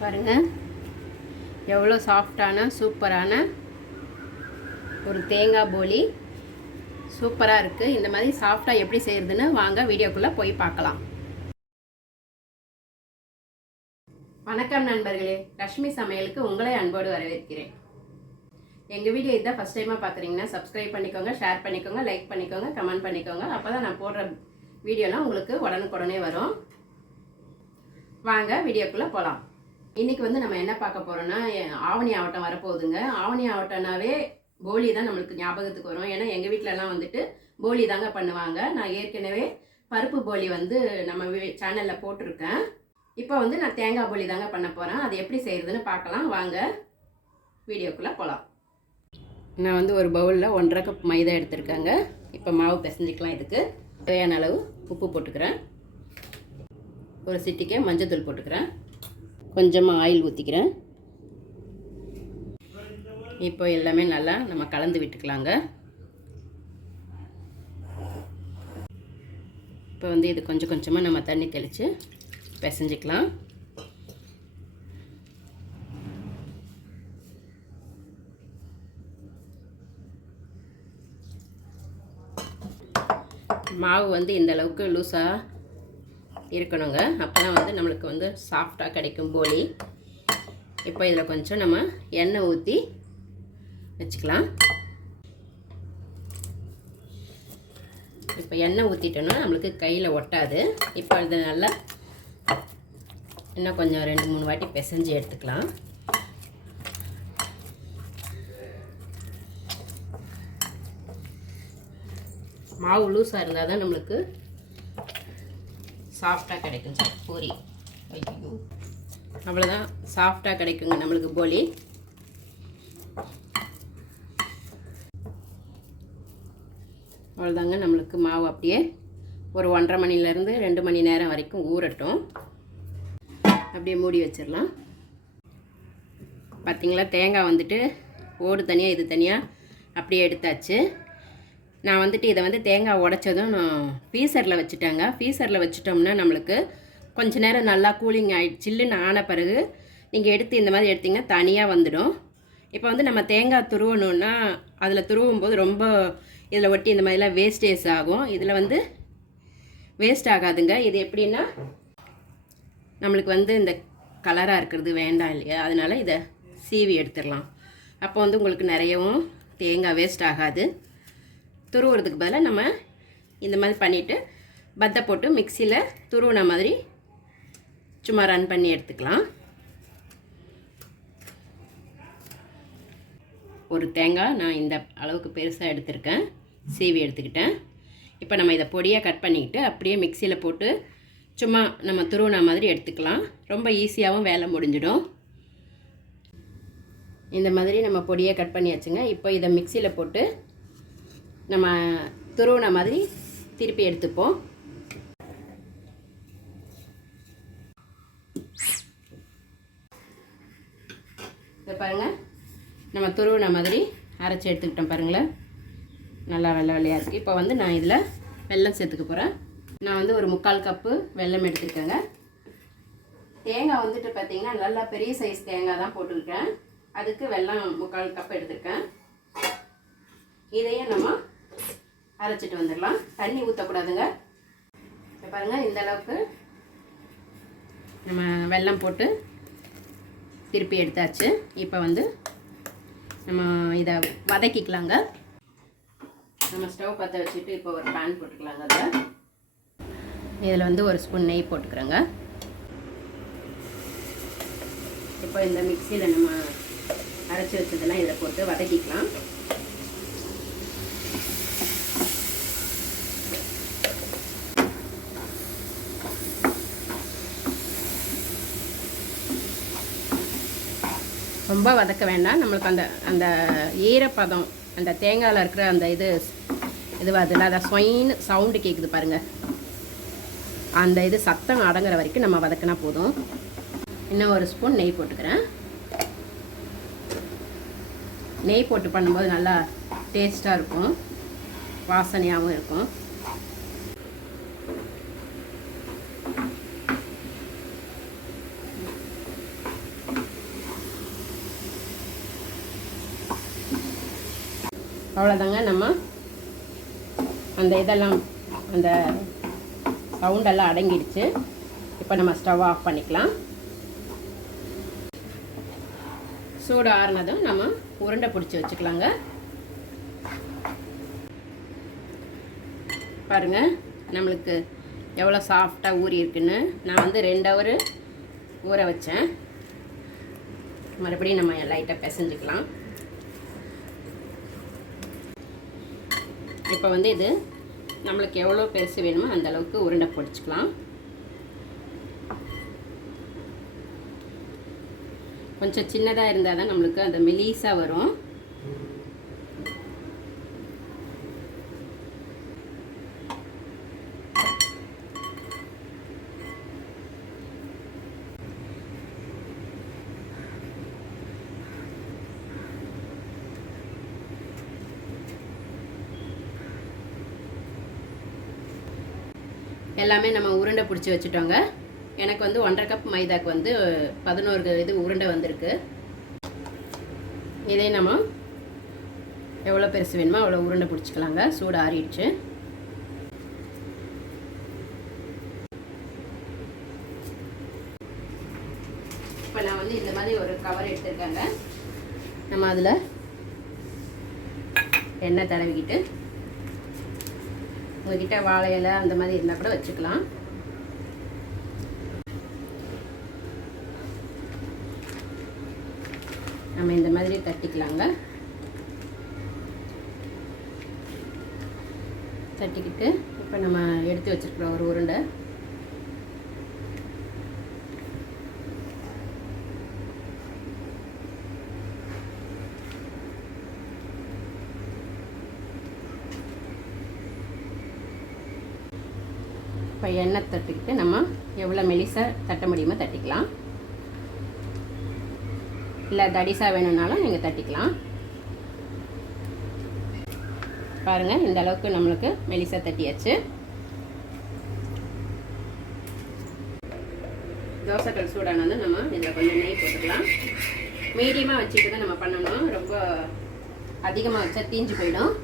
பாருங்கள் எவ்வளோ சாஃப்டான சூப்பரான ஒரு தேங்காய் போலி. சூப்பராக இருக்குது இந்த மாதிரி சாஃப்டாக எப்படி செய்கிறதுன்னு வாங்க வீடியோக்குள்ளே போய் பார்க்கலாம். வணக்கம் நண்பர்களே. லக்ஷ்மி சமையலுக்கு உங்களை அன்போடு வரவேற்கிறேன். எங்கள் வீடியோ இதான் ஃபஸ்ட் டைமாக பார்க்குறீங்கன்னா சப்ஸ்கிரைப் பண்ணிக்கோங்க ஷேர் பண்ணிக்கோங்க லைக் பண்ணிக்கோங்க கமெண்ட் பண்ணிக்கோங்க. அப்போ தான் நான் போடுற வீடியோலாம் உங்களுக்கு உடனுக்குடனே வரும். வாங்க வீடியோக்குள்ளே போகலாம் இன்றைக்கி வந்து நம்ம என்ன பார்க்க போகிறோன்னா ஆவணி ஆவட்டம் வரப்போகுதுங்க. ஆவணி ஆவட்டம்னாவே போலி தான் நம்மளுக்கு ஞாபகத்துக்கு வரும். ஏன்னா எங்கள் வீட்டிலலாம் வந்துட்டு போலி தாங்க பண்ணுவாங்க. நான் ஏற்கனவே பருப்பு போலி வந்து நம்ம சேனலில் போட்டிருக்கேன். இப்போ வந்து நான் தேங்காய் போலி தாங்க பண்ண போகிறேன் அது எப்படி செய்கிறதுன்னு பார்க்கலாம். வாங்க வீடியோக்குள்ளே போகலாம் நான் வந்து ஒரு பவுலில் ஒன்றரை கப் மைதா எடுத்திருக்கேங்க. இப்போ மாவு பிசைஞ்சிக்கலாம் இதுக்கு. தேவையான அளவு உப்பு போட்டுக்கிறேன். ஒரு சிட்டிக்கே மஞ்சத்தூள் போட்டுக்கிறேன். கொஞ்சமாக ஆயில் ஊற்றிக்கிறேன் இப்போ எல்லாமே நல்லா நம்ம கலந்து விட்டுக்கலாங்க. இப்போ வந்து இது கொஞ்சம் கொஞ்சமாக நம்ம தண்ணி தெளித்து பிசைஞ்சிக்கலாம். மாவு வந்து இந்த அளவுக்கு லூஸாக இருக்கணுங்க. அப்போ தான் வந்து நம்மளுக்கு வந்து சாஃப்டாக கிடைக்கும் போலி. இப்போ இதில் கொஞ்சம் நம்ம எண்ணெய் ஊற்றி வச்சுக்கலாம். இப்போ எண்ணெய் ஊற்றிட்டோன்னா நம்மளுக்கு கையில் ஒட்டாது. இப்போ இது நல்லா இன்னும் கொஞ்சம் ரெண்டு மூணு வாட்டி பிசைஞ்சு எடுத்துக்கலாம். மாவு லூஸாக இருந்தால் தான் நம்மளுக்கு சாஃப்டாக கிடைக்கும் சார் பூரி ஐயோ அவ்வளோதான் சாஃப்டாக கிடைக்குங்க நம்மளுக்கு போலி. அவ்வளோதாங்க நம்மளுக்கு மாவு அப்படியே ஒரு ஒன்றரை மணிலேருந்து ரெண்டு மணி நேரம் வரைக்கும் ஊறட்டும். அப்படியே மூடி வச்சிடலாம். பார்த்திங்களா தேங்காய் வந்துட்டு ஓடு தனியாக இது தனியாக அப்படியே எடுத்தாச்சு. நான் வந்துட்டு இதை வந்து தேங்காய் உடைச்சதும் நான் ஃபீசரில் வச்சுட்டேங்க. ஃபீசரில் வச்சுட்டோம்னா நம்மளுக்கு கொஞ்ச நேரம் நல்லா கூலிங் ஆகி சில்லுன்னு ஆன பிறகு நீங்கள் எடுத்து இந்த மாதிரி எடுத்திங்கன்னா தனியாக வந்துடும். இப்போ வந்து நம்ம தேங்காய் துருவணுன்னா அதில் துருவும் போது ரொம்ப இதில் ஒட்டி இந்த மாதிரிலாம் வேஸ்டேஜ் ஆகும். இதில் வந்து வேஸ்ட் ஆகாதுங்க. இது எப்படின்னா நம்மளுக்கு வந்து இந்த கலராக இருக்கிறது வேண்டாம் இல்லையா? அதனால் இதை சீவி எடுத்துடலாம். அப்போ வந்து உங்களுக்கு நிறையவும் தேங்காய் வேஸ்ட் ஆகாது. துருவுறதுக்கு பதிலாக நம்ம இந்த மாதிரி பண்ணிவிட்டு பத்தை போட்டு மிக்சியில் துருவின மாதிரி சும்மா ரன் பண்ணி எடுத்துக்கலாம். ஒரு தேங்காய் நான் இந்த அளவுக்கு பெருசாக எடுத்திருக்கேன். சீவி எடுத்துக்கிட்டேன். இப்போ நம்ம இதை பொடியாக கட் பண்ணிக்கிட்டு அப்படியே மிக்சியில் போட்டு சும்மா நம்ம துருவின மாதிரி எடுத்துக்கலாம். ரொம்ப ஈஸியாகவும் வேலை முடிஞ்சிடும். இந்த மாதிரி நம்ம பொடியாக கட் பண்ணியாச்சுங்க. இப்போ இதை மிக்சியில் போட்டு நம்ம துருவின மாதிரி திருப்பி எடுத்துப்போம். இதை பாருங்கள் நம்ம துருவின மாதிரி அரைச்சி எடுத்துக்கிட்டோம் பாருங்களேன் நல்லா வெள்ளை வெள்ளையாக இருக்குது இப்போ வந்து நான் இதில் வெல்லம் சேர்த்துக்க போகிறேன் நான் வந்து ஒரு முக்கால் கப்பு வெல்லம் எடுத்துருக்கேங்க. தேங்காய் வந்துட்டு பார்த்தீங்கன்னா நல்லா பெரிய சைஸ் தேங்காய் தான் போட்டிருக்கேன். அதுக்கு வெல்லம் முக்கால் கப் எடுத்திருக்கேன். இதையும் நம்ம அரைச்சிட்டு வந்துடலாம். தண்ணி ஊற்றக்கூடாதுங்க இப்போ பாருங்கள் இந்த அளவுக்கு நம்ம வெல்லம் போட்டு திருப்பி எடுத்தாச்சு. இப்போ வந்து நம்ம இதை வதக்கிக்கலாங்க. நம்ம ஸ்டவ் பற்ற வச்சுட்டு இப்போ ஒரு பேன் போட்டுக்கலாங்க அதை. இதில் வந்து ஒரு ஸ்பூன் நெய் போட்டுக்கிறோங்க. இப்போ இந்த மிக்சியில் நம்ம அரைச்சி வச்சதெல்லாம் இதில் போட்டு வதக்கிக்கலாம். ரொம்ப வதக்க வேண்டாம். நம்மளுக்கு அந்த அந்த ஈரப்பதம் அந்த தேங்காயில் இருக்கிற அந்த இது இது இல்லை அதை ஸ்வைன்னு சவுண்டு கேட்குது பாருங்கள் அந்த இது சத்தம் அடங்குற வரைக்கும் நம்ம வதக்கினா போதும். இன்னும் ஒரு ஸ்பூன் நெய் போட்டுக்கிறேன். நெய் போட்டு பண்ணும்போது நல்லா டேஸ்ட்டாக இருக்கும். வாசனையாகவும் இருக்கும். அவ்வளோதாங்க நம்ம அந்த இதெல்லாம் அந்த சவுண்டெல்லாம் அடங்கிடுச்சு. இப்போ நம்ம ஸ்டவ் ஆஃப் பண்ணிக்கலாம். சூடு ஆறுனதும் நம்ம உருண்டை பிடிச்சி வச்சுக்கலாங்க. பாருங்கள் நம்மளுக்கு எவ்வளோ சாஃப்டாக ஊறி இருக்குன்னு. நான் வந்து ரெண்டு ஹவர் ஊற வச்சேன். மறுபடியும் நம்ம லைட்டாக பிசைஞ்சிக்கலாம். இப்போ வந்து இது நம்மளுக்கு எவ்வளோ பெருசு வேணுமோ அந்த அளவுக்கு உருண்டை பிடிச்சிக்கலாம் கொஞ்சம் சின்னதாக இருந்தால் தான் நம்மளுக்கு அந்த மெலீஸாக வரும். எல்லாமே நம்ம உருண்டை பிடிச்சி வச்சுட்டோங்க. எனக்கு வந்து ஒன்றரை கப் மைதாக்கு வந்து பதினோரு இது உருண்டை வந்திருக்கு. இதே நம்ம எவ்வளோ பெருசு வேணுமோ அவ்வளோ உருண்டை பிடிச்சிக்கலாங்க. சூடு ஆறிடுச்சு. இப்போ நான் வந்து இந்த மாதிரி ஒரு கவர் எடுத்துருக்கேங்க. நம்ம அதில் எண்ணெய் தடவிக்கிட்டு உங்ககிட்ட வாழை இலை அந்த மாதிரி இருந்தால் கூட வச்சுக்கலாம். நம்ம இந்த மாதிரி தட்டிக்கலாங்க. தட்டிக்கிட்டு இப்போ நம்ம எடுத்து வச்சுருக்குறோம் ஒரு உருண்டை. இப்போ எண்ணெய் தட்டிக்கிட்டு நம்ம எவ்வளோ மெலிசாக தட்ட முடியுமோ தட்டிக்கலாம். இல்லை தடிசாக வேணும்னாலும் நீங்கள் தட்டிக்கலாம். பாருங்கள் இந்த அளவுக்கு நம்மளுக்கு மெலிசாக தட்டியாச்சு. தோசைக்கல் சூடானது நம்ம இதில் கொஞ்சம் நெய் போட்டுக்கலாம். மீடியமாக வச்சுட்டு தான் நம்ம பண்ணணும். ரொம்ப அதிகமாக வச்சா தீஞ்சு போயிடும்.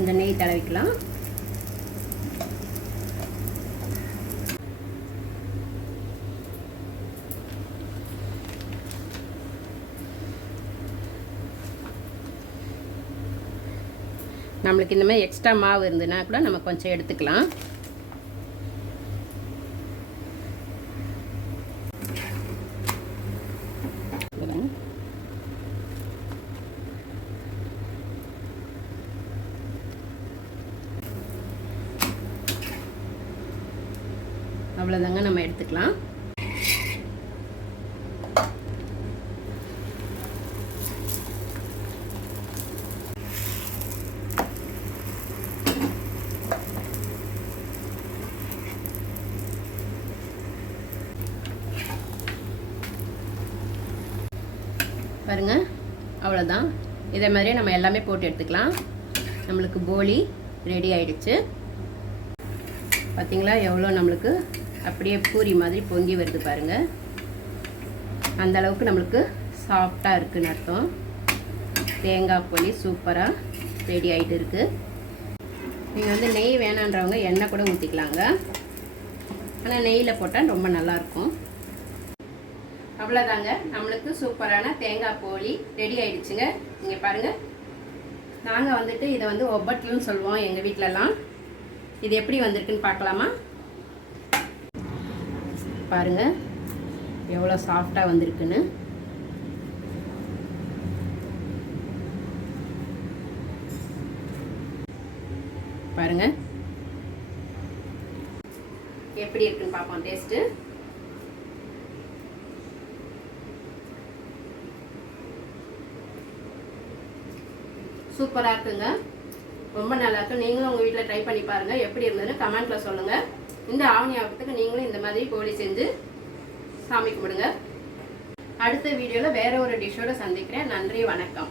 கொஞ்சம் நெய் தடவிக்கலாம். நம்மளுக்கு இந்த மாதிரி எக்ஸ்ட்ரா மாவு இருந்ததுன்னா கூட நம்ம கொஞ்சம் எடுத்துக்கலாம். அவ்வளோதாங்க நம்ம எடுத்துக்கலாம். பாருங்க அவ்வளோதான் இதே மாதிரியே நம்ம எல்லாமே போட்டு எடுத்துக்கலாம். நம்மளுக்கு போலி ரெடி ஆயிடுச்சு. பார்த்தீங்களா எவ்வளோ நம்மளுக்கு அப்படியே பூரி மாதிரி பொங்கி வருது பாருங்க. அந்த அளவுக்கு நம்மளுக்கு சாஃப்டாக இருக்குன்னு அர்த்தம். தேங்காய் பொலி சூப்பராக ரெடி ஆகிட்டு இருக்குது நீங்கள் வந்து நெய் வேணான்றவங்க எண்ணெய் கூட ஊற்றிக்கலாங்க ஆனால் நெய்யில் போட்டால் ரொம்ப நல்லாயிருக்கும். அவ்வளோதாங்க நம்மளுக்கு சூப்பரான தேங்காய் போலி ரெடி ஆயிடுச்சுங்க. இங்கே பாருங்கள் நாங்கள் வந்துட்டு இதை வந்து ஒப்பட்லுன்னு சொல்லுவோம் எங்கள் வீட்டிலலாம் இது எப்படி வந்திருக்குன்னு பார்க்கலாமா? பாருங்க. எவ்வளோ சாஃப்டாக வந்திருக்குன்னு. பாருங்க. எப்படி இருக்குன்னு பார்ப்போம் டேஸ்ட்டு சூப்பராக இருக்குங்க. ரொம்ப நல்லா இருக்கும் நீங்களும் உங்கள் வீட்டில் ட்ரை பண்ணி பாருங்கள் எப்படி இருந்ததுன்னு கமெண்ட்டில் சொல்லுங்கள் இந்த ஆவணி ஆகத்துக்கு நீங்களும் இந்த மாதிரி கோழி செஞ்சு சாமி கும்பிடுங்க. அடுத்த வீடியோவில் வேற ஒரு டிஷ்ஷோட சந்திக்கிறேன். நன்றி வணக்கம்.